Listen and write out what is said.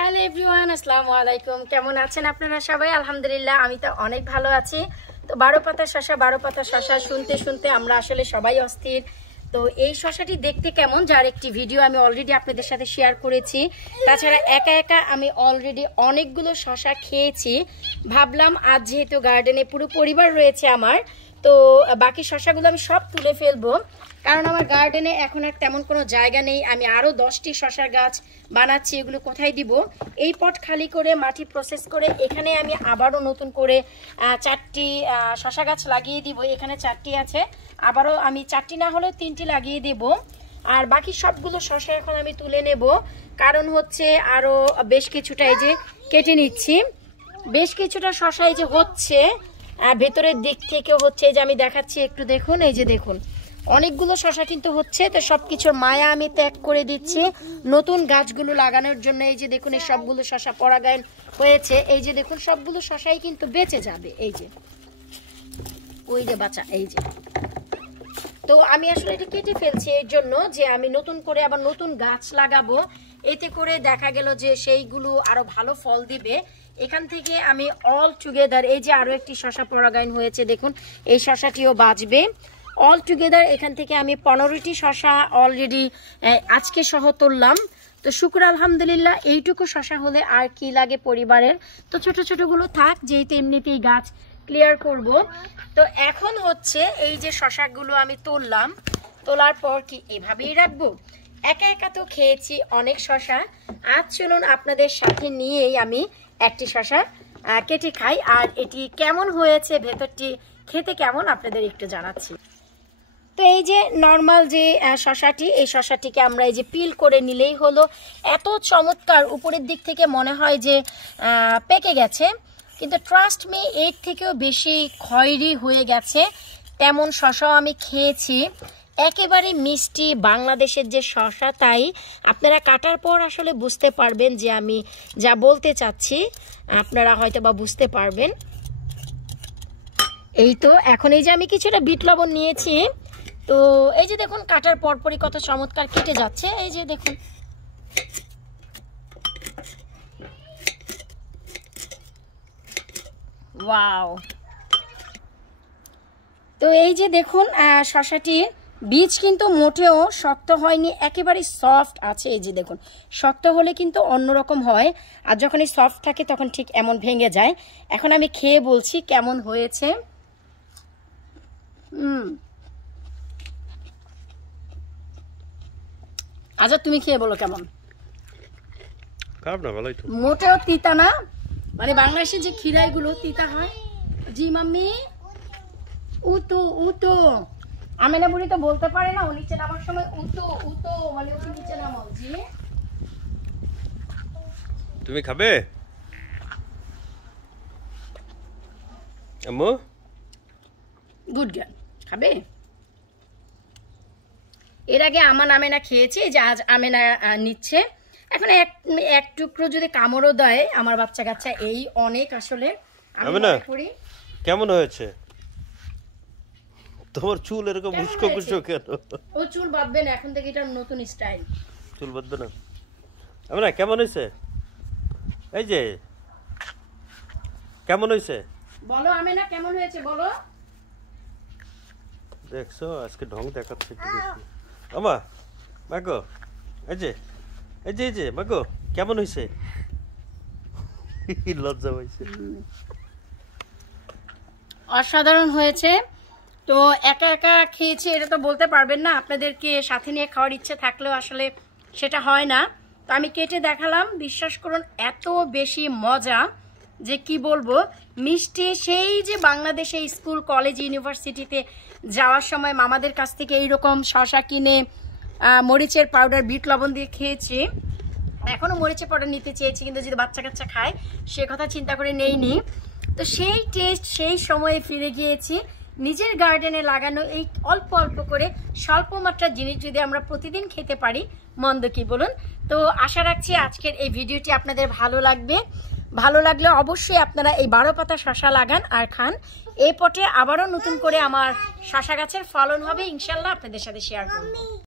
Hello everyone, আসসালামু আলাইকুম। কেমন আছেন আপনারা সবাই? আলহামদুলিল্লাহ, আমি তো অনেক ভালো আছি। তো বারো পাতা শশা শুনতে শুনতে আমরা আসলে সবাই অস্থির। তো এই শশাটি দেখতে কেমন, যার একটি ভিডিও আমি অলরেডি আপনাদের সাথে শেয়ার করেছি। তাছাড়া একা একা আমি অলরেডি অনেকগুলো শশা খেয়েছি। ভাবলাম আজ যেহেতু গার্ডেনে পুরো পরিবার রয়েছে আমার, তো বাকি শশাগুলো আমি সব তুলে ফেলবো, কারণ আমার গার্ডেনে এখন আর তেমন কোনো জায়গা নেই। আমি আরও 10টি শশার গাছ বানাচ্ছি, এগুলো কোথায় দিব? এই পট খালি করে মাটি প্রসেস করে এখানে আমি আবারও নতুন করে 4টি শশা গাছ লাগিয়ে দিব। এখানে 4টি আছে, আবারও আমি 4টি না হলেও 3টি লাগিয়ে দেব। আর বাকি সবগুলো শশা এখন আমি তুলে নেব, কারণ হচ্ছে আরও বেশ কিছুটা এই যে কেটে নিচ্ছি। বেশ কিছুটা শশা এই যে হচ্ছে, ভেতরের দিক থেকে হচ্ছে, এই যে আমি দেখাচ্ছি একটু দেখুন। এই যে দেখুন, অনেকগুলো শশা কিন্তু হচ্ছে। তো সবকিছুর মায়া আমি ত্যাগ করে দিচ্ছি নতুন গাছগুলো লাগানোর জন্য। এই যে দেখুন, এই সবগুলো শশা পরাগায়ন হয়েছে। এই যে দেখুন, সবগুলো শশাই কিন্তু বেঁচে যাবে। এই যে ওই যে বাচ্চা, এই যে। তো আমি আসলে এটা কেটে ফেলছি এর জন্য যে আমি নতুন করে আবার নতুন গাছ লাগাবো, এতে করে দেখা গেল যে সেইগুলো আরো ভালো ফল দিবে। এখান থেকে আমি অল টুগেদার, এই যে আরো একটি শশা পরাগায়ন হয়েছে দেখুন, এই শশাটিও বাঁচবে। অল টুগেদার এখান থেকে আমি 15টি শশা অলরেডি আজকে সহ তুললাম। তো শুকর আলহামদুলিল্লাহ, এইটুকু শশা হলে আর কি লাগে পরিবারের। তো ছোট ছোটগুলো থাক, যেহেতু এমনিতেই গাছ ক্লিয়ার করব। তো এখন হচ্ছে এই যে শশাগুলো আমি তুললাম, তোলার পর কি এভাবেই রাখবো? একা একা তো খেয়েছি অনেক শশা, আজ চলুন আপনাদের সাথে নিয়েই আমি একটি শশা কেটে খাই। আর এটি কেমন হয়েছে, ভেতরটি খেতে কেমন, আপনাদের একটু জানাচ্ছি। তো এই যে নর্মাল যে শশাটি, এই শশাটিকে আমরা এই যে পিল করে নিলেই হলো। এত চমৎকার, উপরের দিক থেকে মনে হয় যে পেকে গেছে, কিন্তু ট্রাস্ট মি, এর থেকেও বেশি খয়েরি হয়ে গেছে। তেমন শশাও আমি খেয়েছি, একেবারে মিষ্টি বাংলাদেশের যে শশা, তাই আপনারা কাটার পর আসলে বুঝতে পারবেন যে আমি যা বলতে চাচ্ছি, আপনারা হয়তো বা বুঝতে পারবেন। এই তো এখন এই যে আমি কিছুটা বিট লবণ নিয়েছি। তো এই যে দেখুন, কাটার পরপরই কত চমৎকার কেটে যাচ্ছে। এই যে দেখুন, ওয়াও। তো এই যে দেখুন, শশাটির বীজ কিন্তু মোটেও শক্ত হয়নি, একেবারে সফট আছে। এই যে দেখুন, শক্ত হলে কিন্তু অন্যরকম হয়, আর যখন এই সফট থাকে তখন ঠিক এমন ভেঙে যায়। এখন আমি খেয়ে বলছি কেমন হয়েছে। আচ্ছা, তুমি খেয়ে বলো কেমন। খারাপ না, ভালোই তো। মোটেও তিতা না, মানে বাংলাদেশের যে খিরাইগুলো তিতা হয়। জি মাম্মি, উতো উতো। আমেনা বুড়ি তো বলতে পারে না, ও নিচে নামার সময় উতো উতো মানে ওকে নিচে নামাও। জি, তুমি খাবে আম্মু? গুড গার্ল, খাবে। এর আগে আমার আমেনা খেয়েছে, যে আজ আমেনা নিচ্ছে। এখন এক টুকরো যদি কামড়ও দেয় আমার বাচ্চা কাচ্চা, এই অনেক আসলে। আমি মনে করি কেমন হয়েছে? তোমার চুল এরকম উস্কো কুস্কো কেন? ও চুল বাঁধবে না এখন থেকে, এটা নতুন স্টাইল। চুল বাঁধবে না? আমেনা কেমন হয়েছে? এই যে কেমন হয়েছে বলো আমেনা, কেমন হয়েছে বলো। দেখছো আজকে ঢং দেখাচ্ছে একটু বেশি। আমা মাগো, এই যে এই যে এই যে মাগো, কেমন হয়েছে? লজ্জা পাইছে। অসাধারণ হয়েছে। তো একা একা খেয়েছি এটা তো বলতে পারবেন না, আপনাদেরকে সাথে নিয়ে খাওয়ার ইচ্ছে থাকলেও আসলে সেটা হয় না। তো আমি কেটে দেখালাম, বিশ্বাস করুন এত বেশি মজা যে কি বলবো। মিষ্টি, সেই যে বাংলাদেশে স্কুল কলেজ ইউনিভার্সিটিতে যাওয়ার সময় মামাদের কাছ থেকে এইরকম শশা কিনে মরিচের পাউডার বিট লবণ দিয়ে খেয়েছি। এখনও মরিচের পাউডার নিতে চেয়েছি, কিন্তু যদি বাচ্চা কাচ্চা খায় সে কথা চিন্তা করে নেইনি। তো সেই টেস্ট, সেই সময়ে ফিরে গিয়েছি। নিজের গার্ডেনে লাগানো এই অল্প অল্প করে স্বল্প মাত্রার জিনিস যদি আমরা প্রতিদিন খেতে পারি, মন্দ কি বলুন। তো আশা রাখছি আজকের এই ভিডিওটি আপনাদের ভালো লাগবে। ভালো লাগলে অবশ্যই আপনারা এই 12 পাতা শশা লাগান আর খান। এই পটে আবারও নতুন করে আমার শশা গাছের ফলন হবে ইনশাল্লাহ, আপনাদের সাথে শেয়ার করব।